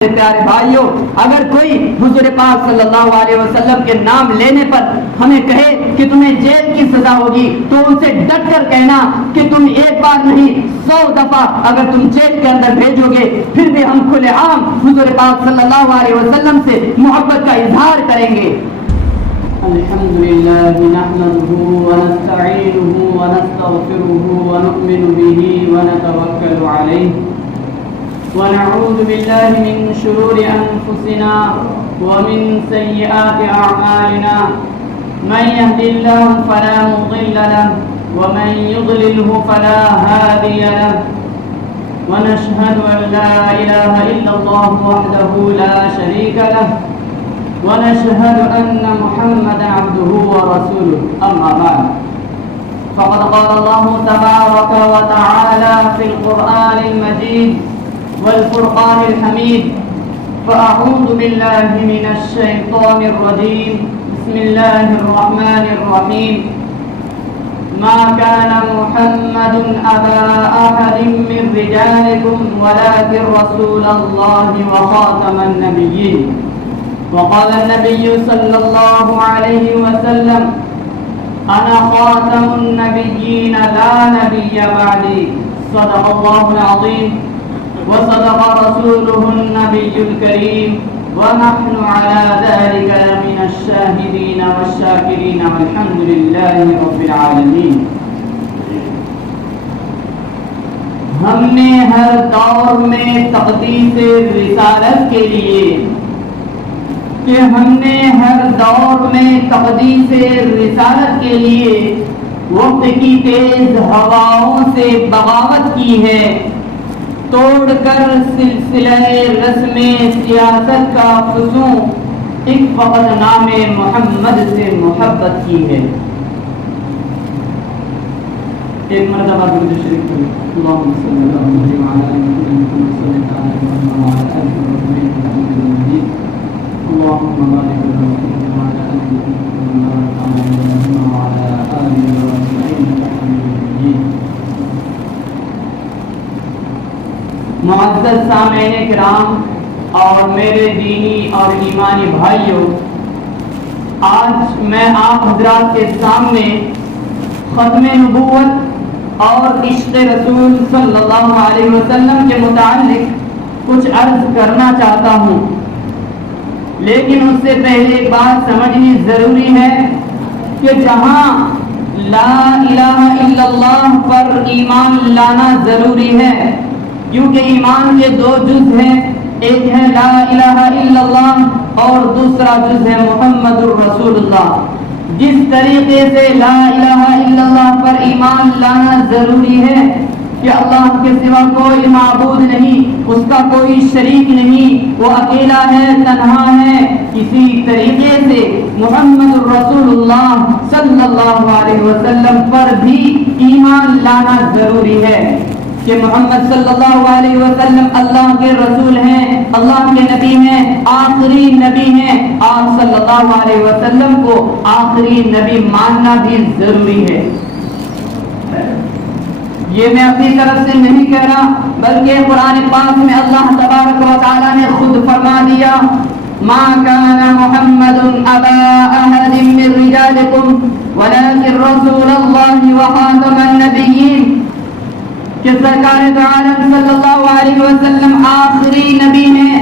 پیارے بھائیوں، اگر کوئی حضور پاک صلی اللہ علیہ وسلم کے نام لینے پر ہمیں کہے کہ تمہیں جیل کی سزا ہوگی تو اسے ڈٹ کر کہنا کہ تم ایک بار نہیں 100 دفعہ اگر تم جیل کے اندر بھیجو گے پھر بھی ہم کھلے عام حضور پاک صلی اللہ علیہ وسلم سے محبت کا اظہار کریں گے۔ الحمدللہ نحمده ونستعینه ونستغفره ونؤمن به ونتوکل علیہ ونعوذ بالله من شرور أنفسنا ومن سيئات أعمالنا من يهد الله فلا مضل له ومن يضلله فلا هادي له ونشهد أن لا إله إلا الله وحده لا شريك له ونشهد أن محمدا عبده ورسوله أما بعد فقد قال الله تبارك وتعالى في القرآن المجيد والفرقان الحميد فأعوذ بالله من الشيطان الرجيم بسم الله الرحمن الرحيم ما كان محمد أبا أحد من رجالكم ولكن رسول الله وخاتم النبيين وقال النبي صلى الله عليه وسلم أنا خاتم النبيين لا نبي بعدي صدق الله العظيم وصدق رسوله النبي الكريم ونحن على ذلك لمن الشاهدين والشاكرين والحمد لله رب العالمين۔ ہم نے ہر دور میں تقدیس رسالت کے لیے رسالت کے لیے وقت کی تیز ہواؤں سے بغاوت کی ہے، توڑ کر سلسلہ رسم سیاست کا فسوں ایک فقط نام محمد سے محبت کی ہے۔ ایک مرتبہ درود شریف پڑھیں۔ اللہم صلی اللہ علیہ وعلی آل محمد کما صلیت علی ابراہیم وعلی آل ابراہیم انک حمید مجید۔ اللہم بارک علی محمد وعلی آل محمد کما بارکت علی ابراہیم وعلی آل ابراہیم انک حمید مجید۔ معزز سامعین کرام اور میرے دینی اور ایمانی بھائیوں، آج میں آپ حضرات کے سامنے ختم نبوت اور عشق رسول صلی اللہ علیہ وسلم کے متعلق کچھ عرض کرنا چاہتا ہوں، لیکن اس سے پہلے ایک بات سمجھنی ضروری ہے کہ جہاں لا الہ الا اللہ پر ایمان لانا ضروری ہے، کیونکہ ایمان کے دو جز ہیں، ایک ہے لا الہ الا اللہ اور دوسرا جز ہے محمد الرسول اللہ۔ جس طریقے سے لا الہ الا اللہ پر ایمان لانا ضروری ہے کہ اللہ کے سوا کوئی معبود نہیں، اس کا کوئی شریک نہیں، وہ اکیلا ہے، تنہا ہے، اسی طریقے سے محمد الرسول اللہ صلی اللہ علیہ وسلم پر بھی ایمان لانا ضروری ہے کہ محمد صلی اللہ علیہ وسلم اللہ کے رسول ہیں، اللہ کے نبی ہیں، آخری نبی ہیں۔ آپ صلی اللہ علیہ وسلم کو آخری نبی ماننا بھی ضروری ہے۔ یہ میں اپنی طرف سے نہیں کہہ رہا، بلکہ قرآن پاک میں اللہ تبارک و تعالی نے خود فرما دیا ما كان محمد ابا احد من رجالكم ولكن رسول الله وخاتم النبيين، کہ سرکار دو عالم صلی اللہ علیہ وسلم آخری نبی ہیں،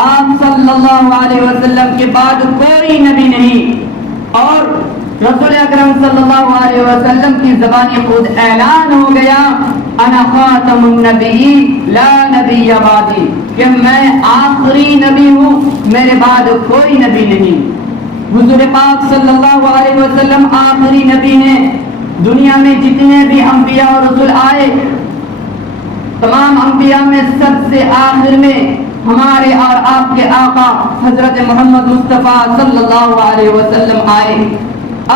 آپ صلی اللہ علیہ وسلم کے بعد کوئی نبی نہیں، اور رسول اکرم صلی اللہ علیہ وسلم کی زبانی خود اعلان ہو گیا انا خاتم النبیین لا نبی بعدی، کہ میں آخری نبی ہوں، میرے بعد کوئی نبی نہیں۔ حضور پاک صلی اللہ علیہ وسلم آخری نبی ہیں۔ دنیا میں جتنے بھی انبیاء اور رسول آئے، تمام انبیاء میں سب سے آخر میں ہمارے اور آپ کے آقا حضرت محمد مصطفیٰ صلی اللہ علیہ وسلم آئے۔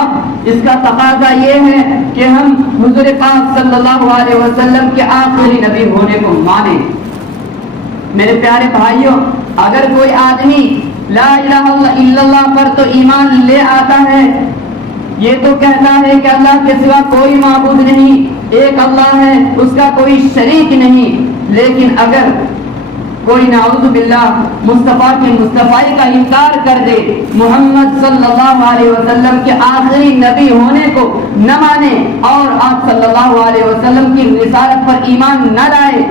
اب اس کا تقاضا یہ ہے کہ ہم حضور پاک صلی اللہ علیہ وسلم کے آخری نبی ہونے کو مانیں۔ میرے پیارے بھائیوں، اگر کوئی آدمی لا الہ الا اللہ پر تو ایمان لے آتا ہے، یہ تو کہتا ہے کہ اللہ کے سوا کوئی معبود نہیں، ایک اللہ ہے، اس کا کوئی شریک نہیں، لیکن اگر کوئی نعوذ باللہ مصطفیٰ کے مصطفی کا انکار کر دے، محمد صلی اللہ علیہ وسلم کے آخری نبی ہونے کو نہ مانے اور آپ صلی اللہ علیہ وسلم کی رسالت پر ایمان نہ لائے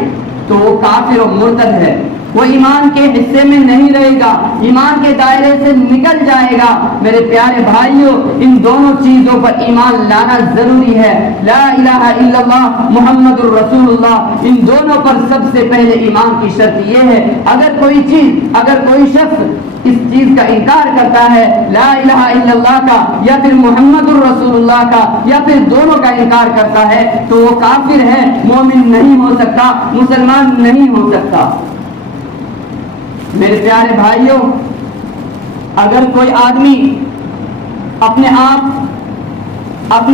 تو وہ کافر و مرتد ہے، وہ ایمان کے حصے میں نہیں رہے گا، ایمان کے دائرے سے نکل جائے گا۔ میرے پیارے بھائیوں، ان دونوں چیزوں پر ایمان لانا ضروری ہے، لا الہ الا اللہ محمد الرسول اللہ، ان دونوں پر سب سے پہلے ایمان کی شرط یہ ہے۔ اگر کوئی شخص اس چیز کا انکار کرتا ہے، لا الہ الا اللہ کا یا پھر محمد الرسول اللہ کا یا پھر دونوں کا انکار کرتا ہے تو وہ کافر ہے، مومن نہیں ہو سکتا، مسلمان نہیں ہو سکتا۔ میرے پیارے بھائیوں، اگر کوئی آدمی اپنے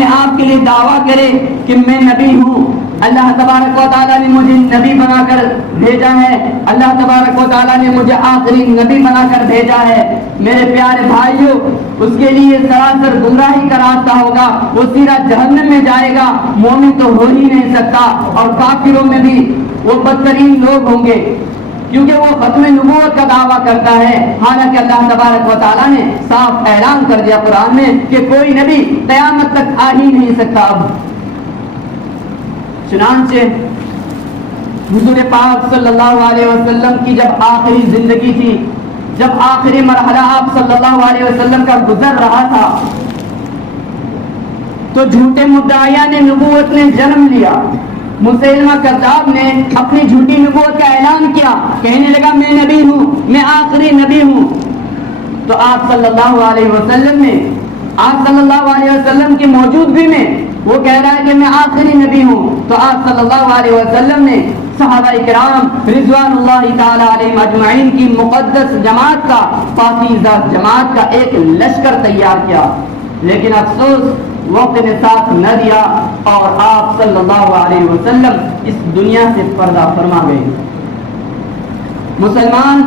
آپ کے لیے دعویٰ کرے کہ میں نبی ہوں، اللہ تبارک و تعالیٰ نے مجھے نبی بنا کر بھیجا ہے، اللہ تبارک و تعالیٰ نے مجھے آخری نبی بنا کر بھیجا ہے، میرے پیارے بھائیوں، اس کے لیے سراسر گمراہی کا راستہ ہوگا، وہ سیدھا جہنم میں جائے گا، مومن تو ہو ہی نہیں سکتا، اور کافروں میں بھی وہ بدترین لوگ ہوں گے، کیونکہ وہ ختم نبوت کا دعویٰ کرتا ہے، حالانکہ اللہ تبارک و تعالیٰ نے صاف اعلان کر دیا قرآن میں کہ کوئی نبی قیامت تک آ ہی نہیں سکتا۔ اب چنانچہ حضور پاک صلی اللہ علیہ وسلم کی جب آخری زندگی تھی، جب آخری مرحلہ آپ صلی اللہ علیہ وسلم کا گزر رہا تھا، تو جھوٹے مدعیان نبوت نے جنم لیا۔ مسیلمہ کذاب نے اپنی جھوٹی نبوت کا اعلان کیا، کہنے لگا میں نبی ہوں، میں آخری نبی ہوں۔ تو آپ صلی اللہ علیہ وسلم کی موجودگی میں وہ کہہ رہا ہے کہ میں آخری نبی ہوں، تو آپ صلی اللہ علیہ وسلم نے صحابہ کرام رضوان اللہ تعالی علیہم اجمعین کی مقدس جماعت کا، پاکیزہ جماعت کا ایک لشکر تیار کیا، لیکن افسوس وقت نے ساتھ نہ دیا اور آپ صلی اللہ علیہ وسلم اس دنیا سے پردہ فرما گئے۔ مسلمان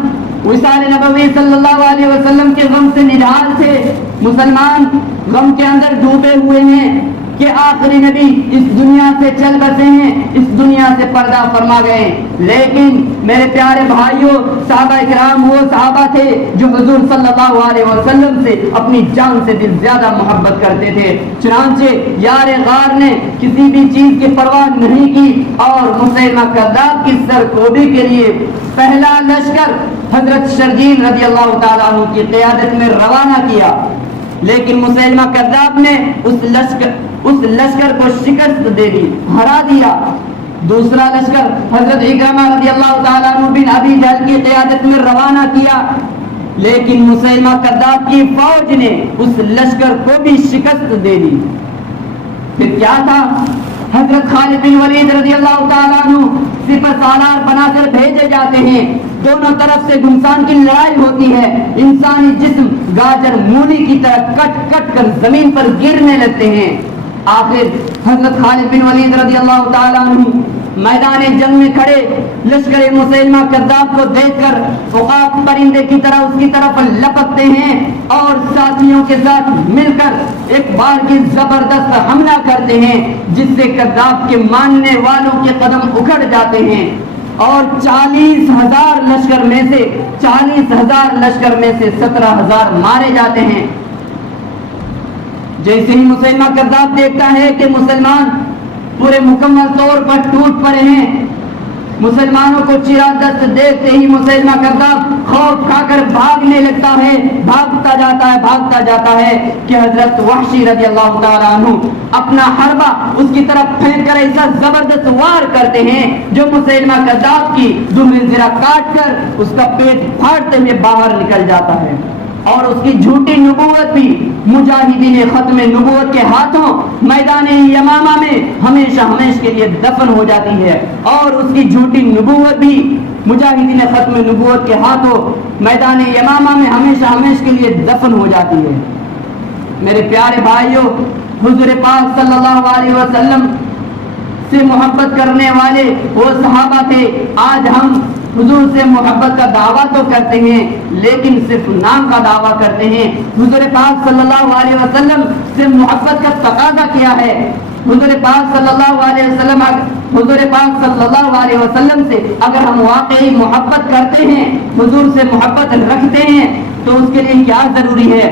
وصال نبوی صلی اللہ علیہ وسلم کے غم سے نڈھال تھے، مسلمان غم کے اندر ڈوبے ہوئے ہیں کہ آخری نبی اس دنیا سے چل بسے ہیں، اس دنیا سے پردہ فرما گئے۔ لیکن میرے پیارے بھائیوں، صحابہ کرام وہ صحابہ تھے جو حضور صلی اللہ علیہ وسلم سے اپنی جان سے دل زیادہ محبت کرتے تھے، چنانچہ یار غار نے کسی بھی چیز کی پرواہ نہیں کی اور مسیلمہ کذاب کی سرکوبی کے لیے پہلا لشکر حضرت شرجیل رضی اللہ تعالیٰ عنہ کی قیادت میں روانہ کیا، لیکن مسیلمہ کذاب نے اس لشکر کو شکست دے دی، ہرا دیا۔ دوسرا لشکر حضرت اکرمہ رضی اللہ تعالیٰ عنہ بن ابی جہل کی قیادت میں روانہ کیا، لیکن مسیلمہ کذاب کی فوج نے اس لشکر کو بھی شکست دے دی۔ پھر کیا تھا؟ حضرت خالد بن ولید رضی اللہ تعالیٰ عنہ سپہ سالار بنا کر بھیجے جاتے ہیں، دونوں طرف سے گھمسان کی لڑائی ہوتی ہے، انسانی جسم گاجر مولی کی طرح کٹ کٹ کر زمین پر گرنے لگتے ہیں۔ آخر حضرت خالد بن ولید رضی اللہ تعالیٰ عنہ میدان جنگ میں کھڑے لشکر مسیلمہ کذاب کو دیکھ کر عقاب پرندے کی طرح اس کی طرف لپکتے ہیں اور ساتھیوں کے ساتھ مل کر ایک بار کی زبردست حملہ کرتے ہیں، جس سے کذاب کے ماننے والوں کے قدم اکھڑ جاتے ہیں اور 40,000 لشکر میں سے 17,000 مارے جاتے ہیں۔ جیسے ہی مسیلمہ کذاب دیکھتا ہے کہ مسلمان پورے مکمل طور پر ٹوٹ پڑے ہیں، مسلمانوں کو چیرا دست دیکھتے ہی مسیلمہ کذاب خوف کھا کر بھاگنے لگتا ہے، بھاگتا جاتا ہے کہ حضرت وحشی رضی اللہ تعالیٰ عنہ اپنا حربہ اس کی طرف پھینک کر ایسا زبردست وار کرتے ہیں جو مسیلمہ کذاب کی دمن زرہ کاٹ کر اس کا پیٹ پھاڑتے ہوئے باہر نکل جاتا ہے، اور اس کی جھوٹی نبوت بھی مجاہدین ختم نبوت کے ہاتھوں میدان یمامہ میں ہمیشہ کے لیے دفن ہو جاتی ہے، اور اس کی جھوٹی نبوت بھی مجاہدین ختم نبوت کے ہاتھوں میدان یمامہ میں ہمیشہ کے لیے دفن ہو جاتی ہے۔ میرے پیارے بھائیوں، حضور پاک صلی اللہ علیہ وسلم سے محبت کرنے والے وہ صحابہ تھے۔ آج ہم حضور سے محبت کا دعویٰ تو کرتے ہیں لیکن صرف نام کا دعویٰ کرتے ہیں۔ حضور پاک صلی اللہ علیہ وسلم سے محبت کا تقاضا کیا ہے، حضور پاک صلی اللہ علیہ وسلم سے اگر ہم واقعی محبت کرتے ہیں، حضور سے محبت رکھتے ہیں، تو اس کے لیے کیا ضروری ہے؟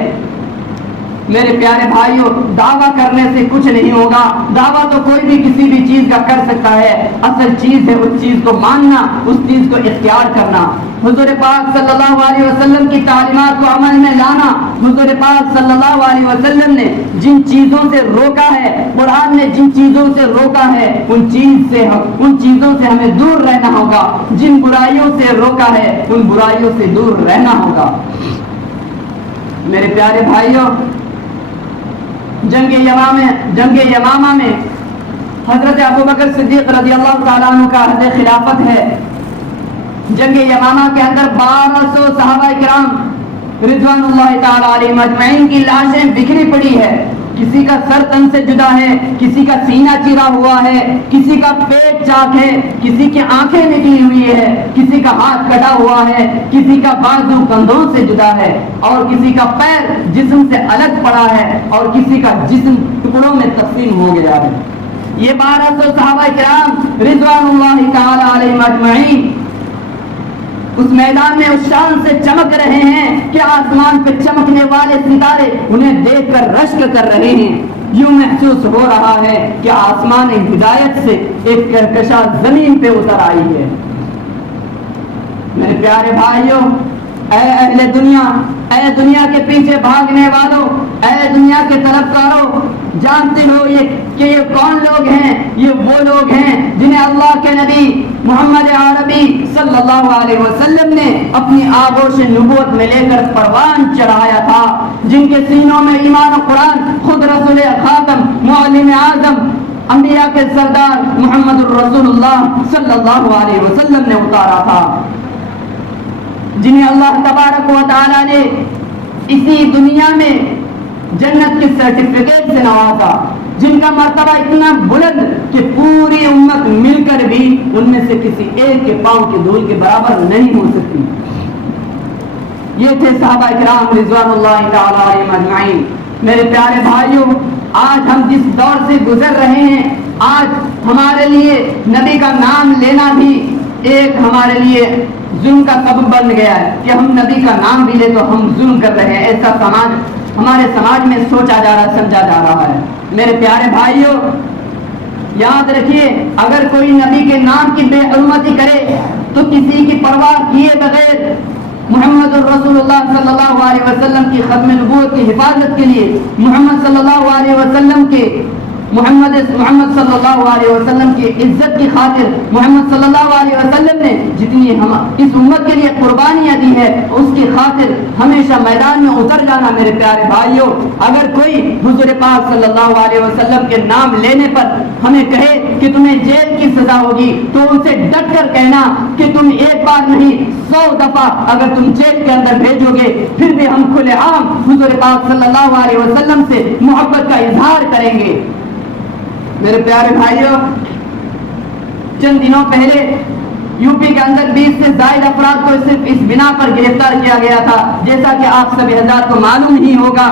میرے پیارے بھائیوں، دعویٰ کرنے سے کچھ نہیں ہوگا. دعویٰ تو کوئی بھی کسی بھی چیز کا کر سکتا ہے. اصل چیز ہے اس چیز کو ماننا، اس چیز کو اختیار کرنا. حضور پاک صلی اللہ علیہ وسلم کی تعلیمات کو عمل میں لانا. حضور پاک صلی اللہ علیہ وسلم نے جن چیزوں سے روکا ہے، قرآن نے جن چیزوں سے روکا ہے، ان چیزوں سے ہمیں دور رہنا ہوگا. جن برائیوں سے روکا ہے، ان برائیوں سے دور رہنا ہوگا. میرے پیارے بھائیوں، جنگ یمامہ میں حضرت ابوبکر صدیق رضی اللہ تعالیٰ عنہ کا عہد خلافت ہے. جنگ یمامہ کے اندر 1200 صحابہ کرام رضوان اللہ تعالیٰ علیہم اجمعین کی لاشیں بکھری پڑی ہے. کسی کا سر تن سے جدا ہے، کسی کا سینہ چیرا ہوا ہے، کسی کا پیٹ چاک ہے، کسی کی آنکھیں نکلی ہوئی ہے، کسی کا ہاتھ کٹا ہوا ہے، کسی کا بازو کندھوں سے جدا ہے، اور کسی کا پیر جسم سے الگ پڑا ہے، اور کسی کا جسم ٹکڑوں میں تقسیم ہو گیا ہے. یہ 1200 صحابہ کرام رضوان اللہ تعالی علیہم اجمعین اس میدان میں اس شان سے چمک رہے ہیں کہ آسمان پہ چمکنے والے ستارے انہیں دیکھ کر رشک کر رہے ہیں. یوں محسوس ہو رہا ہے کہ آسمان ہدایت سے ایک کہکشاں زمین پہ اتر آئی ہے. میرے پیارے بھائیوں، اے اہل دنیا، اے دنیا کے پیچھے بھاگنے والوں، اے دنیا کے طلبکاروں، جانتے ہو کہ یہ کون لوگ ہیں؟ یہ وہ لوگ ہیں جنہیں اللہ کے نبی محمد عربی صلی اللہ علیہ وسلم نے اپنی آغوش نبوت میں لے کر پروان چڑھایا تھا، جن کے سینوں میں ایمان و قرآن خود رسول خاتم معلم اعظم انبیاء کے سردار محمد الرسول اللہ صلی اللہ علیہ وسلم نے اتارا تھا، جنہیں اللہ تبارک و تعالی نے اسی دنیا میں جنت کے سرٹیفکیٹ سے نوازا، جن کا مرتبہ اتنا بلند کہ پوری امت مل کر بھی ان میں سے کسی ایک کے پاؤں کی دھول کے برابر نہیں ہو سکتی. یہ تھے صحابہ کرام رضوان اللہ تعالی علیہم اجمعین. میرے پیارے بھائیوں، آج ہم جس دور سے گزر رہے ہیں، آج ہمارے لیے نبی کا نام لینا بھی ایک ہمارے لیے ظلم کا سبب بن گیا ہے کہ ہم نبی کا نام بھی لے تو ہم ظلم کر رہے ہیں. ایسا ہمارے سماج میں سوچا جا رہا، سمجھا جا رہا ہے. میرے پیارے بھائیوں، یاد رکھیے، اگر کوئی نبی کے نام کی بے حرمتی کرے تو کسی کی پرواہ کیے بغیر محمد الرسول اللہ صلی اللہ علیہ وسلم کی ختم نبوت کی حفاظت کے لیے، محمد صلی اللہ علیہ وسلم کے محمد صلی اللہ علیہ وسلم کی عزت کی خاطر محمد صلی اللہ علیہ وسلم نے جتنی اس امت کے لیے قربانیاں دی ہے، اس کی خاطر ہمیشہ میدان میں اتر جانا. میرے پیارے بھائیوں، اگر کوئی حضور پاک صلی اللہ علیہ وسلم کے نام لینے پر ہمیں کہے کہ تمہیں جیل کی سزا ہوگی، تو ان سے ڈٹ کر کہنا کہ تم ایک بار نہیں 100 دفعہ اگر تم جیل کے اندر بھیجو گے، پھر بھی ہم کھلے عام حضور پاک صلی اللہ علیہ وسلم سے محبت کا اظہار کریں گے. میرے پیارے بھائیوں، چند دنوں پہلے یو پی کے اندر 20 سے زائد افراد کو صرف اس بنا پر گرفتار کیا گیا تھا، جیسا کہ آپ سبھی حضرات کو معلوم ہی ہوگا.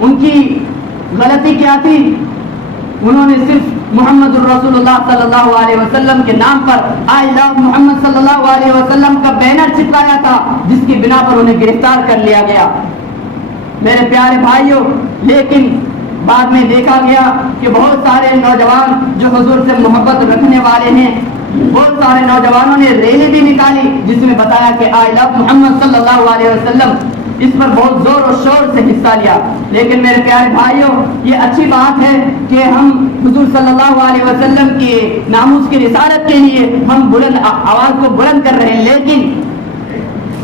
ان کی غلطی کیا تھی؟ انہوں نے صرف محمد الرسول اللہ صلی اللہ علیہ وسلم کے نام پر آئی لو محمد صلی اللہ علیہ وسلم کا بینر چپکایا تھا، جس کی بنا پر انہیں گرفتار کر لیا گیا. میرے پیارے بھائیوں، لیکن بعد میں دیکھا گیا کہ بہت سارے نوجوان جو حضور سے محبت رکھنے والے ہیں، بہت سارے نوجوانوں نے ریلی بھی نکالی جس میں بتایا کہ آئی لو محمد صلی اللہ علیہ وسلم. اس پر بہت زور و شور سے حصہ لیا. لیکن میرے پیارے بھائیوں، یہ اچھی بات ہے کہ ہم حضور صلی اللہ علیہ وسلم کے ناموس کی رسالت کے لیے ہم بلند آواز کو بلند کر رہے ہیں، لیکن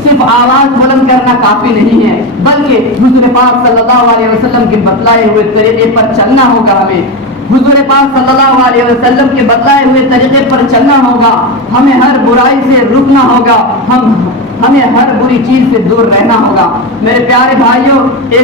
صرف آواز بلند کرنا کافی نہیں ہے، بلکہ حضور پاک صلی اللہ علیہ وسلم کے بتلائے ہوئے طریقے پر چلنا ہوگا. ہمیں حضور پاک صلی اللہ علیہ وسلم کے بتلائے ہوئے طریقے پر چلنا ہوگا. ہمیں ہر برائی سے رکنا ہوگا، ہمیں ہر بری چیز سے دور رہنا ہوگا. میرے پیارے بھائیوں،